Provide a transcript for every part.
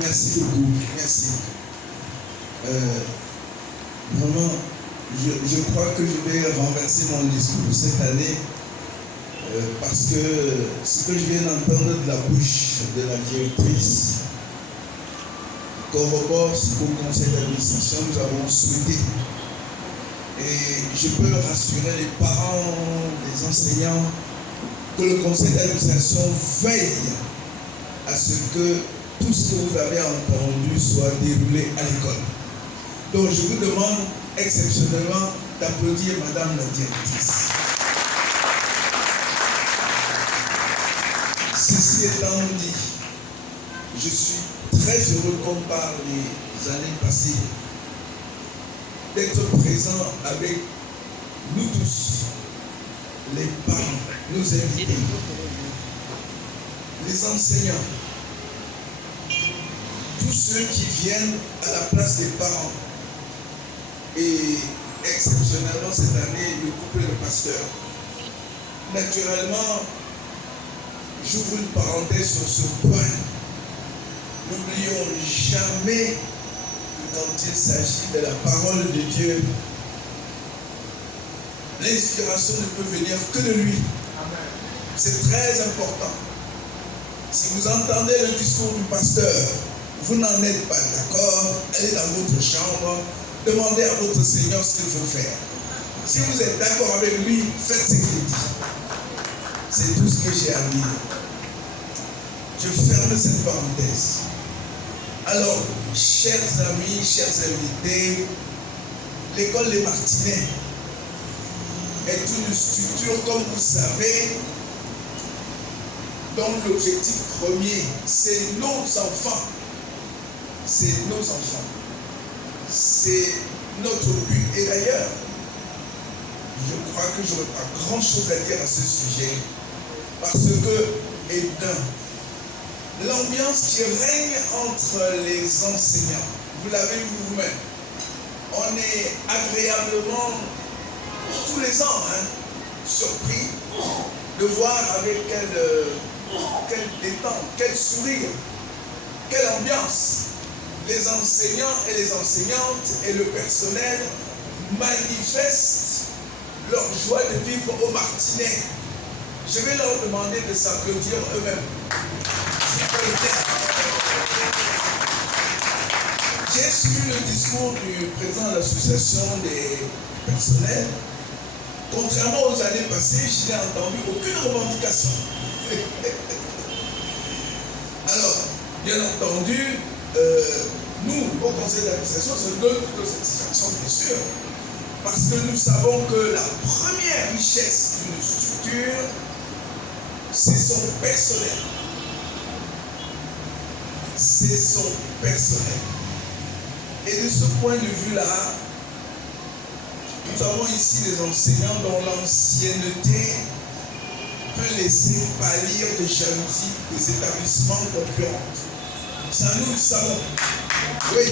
Merci beaucoup, merci. Vraiment, je crois que je vais renverser mon discours cette année parce que ce que je viens d'entendre de la bouche de la directrice corrobore ce qu'au conseil d'administration nous avons souhaité. Et je peux rassurer les parents, les enseignants, que le conseil d'administration veille à ce que tout ce que vous avez entendu soit déroulé à l'école. Donc je vous demande exceptionnellement d'applaudir Madame la directrice. Ceci étant dit, je suis très heureux, comme par les années passées, d'être présent avec nous tous, les parents, nos invités, les enseignants, tous ceux qui viennent à la place des parents et exceptionnellement cette année le couple de pasteurs. Naturellement, j'ouvre une parenthèse sur ce point. N'oublions jamais que quand il s'agit de la parole de Dieu, l'inspiration ne peut venir que de lui. C'est très important. Si vous entendez le discours du pasteur, vous n'en êtes pas d'accord, allez dans votre chambre, demandez à votre Seigneur ce qu'il faut faire. Si vous êtes d'accord avec lui, faites ce qu'il dit. C'est tout ce que j'ai à dire. Je ferme cette parenthèse. Alors, chers amis, chers invités, l'école des Martinets est une structure, comme vous savez, dont l'objectif premier, c'est nos enfants. C'est nos enfants. C'est notre but. Et d'ailleurs, je crois que je n'aurai pas grand-chose à dire à ce sujet, parce que, et d'un, l'ambiance qui règne entre les enseignants, vous l'avez vu vous-même, on est agréablement, tous les ans, surpris de voir avec quelle détente, quel sourire, quelle ambiance les enseignants et les enseignantes et le personnel manifestent leur joie de vivre au Martinet. Je vais leur demander de s'applaudir eux-mêmes. J'ai suivi le discours du président de l'association des personnels. Contrairement aux années passées, je n'ai entendu aucune revendication. Alors, bien entendu, nous, au conseil d'administration, ça nous donne toute satisfaction, bien sûr, parce que nous savons que la première richesse d'une structure, c'est son personnel. C'est son personnel. Et de ce point de vue-là, nous avons ici des enseignants dont l'ancienneté peut laisser pâlir de jalousie des établissements concurrents. Ça, nous le savons. Oui.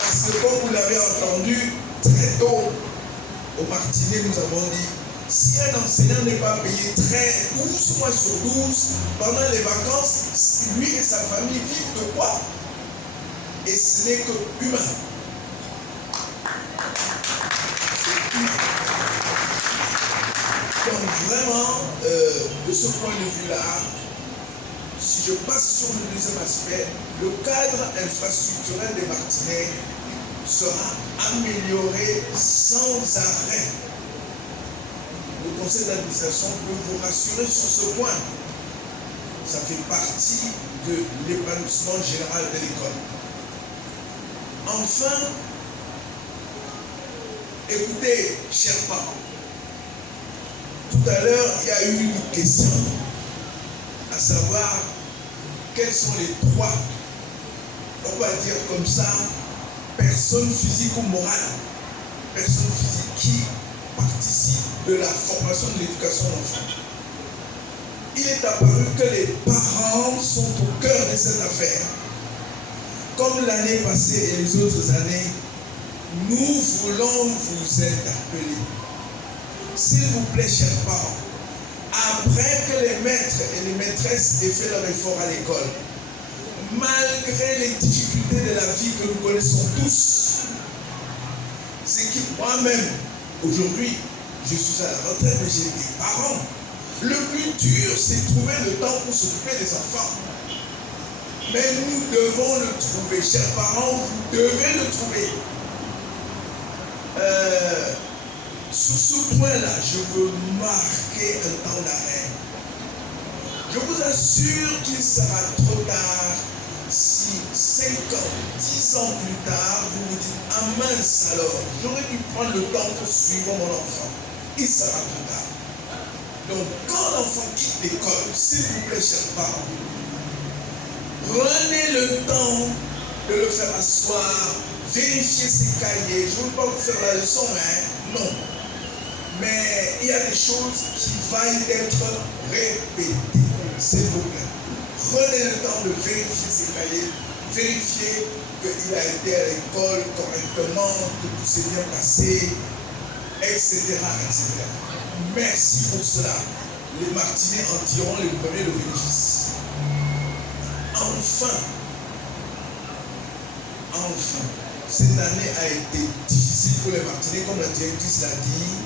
Parce que comme vous l'avez entendu, très tôt, au Martinet, nous avons dit, si un enseignant n'est pas payé 12 mois sur 12, pendant les vacances, lui et sa famille vivent de quoi? Et ce n'est que humain. Donc vraiment, de ce point de vue-là, si je passe sur le deuxième aspect, le cadre infrastructurel des Martinets sera amélioré sans arrêt. Le conseil d'administration peut vous rassurer sur ce point. Ça fait partie de l'épanouissement général de l'école. Enfin, écoutez, chers parents, tout à l'heure, il y a eu une question, à savoir quels sont les trois, on va dire comme ça, personnes physiques ou morales, personnes physiques qui participent de la formation de l'éducation de l'enfant. Il est apparu que les parents sont au cœur de cette affaire. Comme l'année passée et les autres années, nous voulons vous interpeller. S'il vous plaît, chers parents, Après que les maîtres et les maîtresses aient fait leur effort à l'école, malgré les difficultés de la vie que nous connaissons tous, c'est que moi-même, aujourd'hui, je suis à la retraite, mais j'ai des parents. Le plus dur, c'est de trouver le temps pour s'occuper des enfants. Mais nous devons le trouver. Chers parents, vous devez le trouver. Sur ce point-là, je veux marquer un temps d'arrêt. Je vous assure qu'il sera trop tard si 5 ans, 10 ans plus tard, vous vous dites « Ah mince alors, j'aurais dû prendre le temps pour suivre mon enfant. » Il sera trop tard. Donc quand l'enfant quitte l'école, s'il vous plaît, chers parents, prenez le temps de le faire asseoir, vérifier ses cahiers. Je ne veux pas vous faire la leçon, hein? Non. Mais il y a des choses qui vont être répétées. S'il vous plaît. Prenez le temps de vérifier ses cahiers, vérifier qu'il a été à l'école correctement, que tout s'est bien passé, etc., etc. Merci pour cela. Les Martinets en tireront les premiers le bénéfice. Enfin, cette année a été difficile pour les Martinets, comme la directrice l'a dit.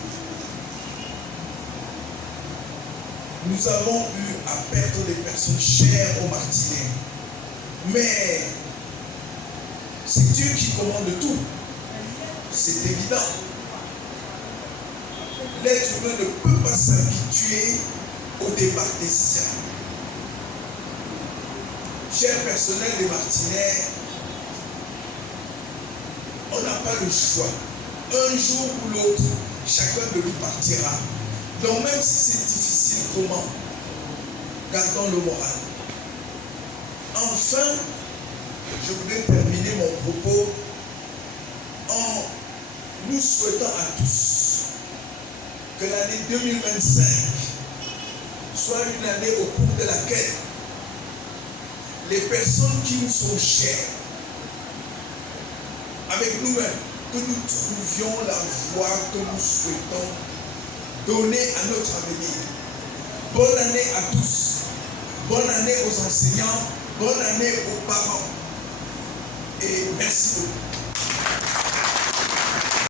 Nous avons eu à perdre des personnes chères aux Martinets. Mais c'est Dieu qui commande tout. C'est évident. L'être humain ne peut pas s'habituer au départ des siens. Cher personnel des Martinets, on n'a pas le choix. Un jour ou l'autre, chacun de nous partira. Donc même si c'est difficile, comment? Gardons le moral. Enfin, je voudrais terminer mon propos en nous souhaitant à tous que l'année 2025 soit une année au cours de laquelle les personnes qui nous sont chères, avec nous-mêmes, que nous trouvions la voie que nous souhaitons donner à notre avenir. Bonne année à tous. Bonne année aux enseignants. Bonne année aux parents. Et merci beaucoup.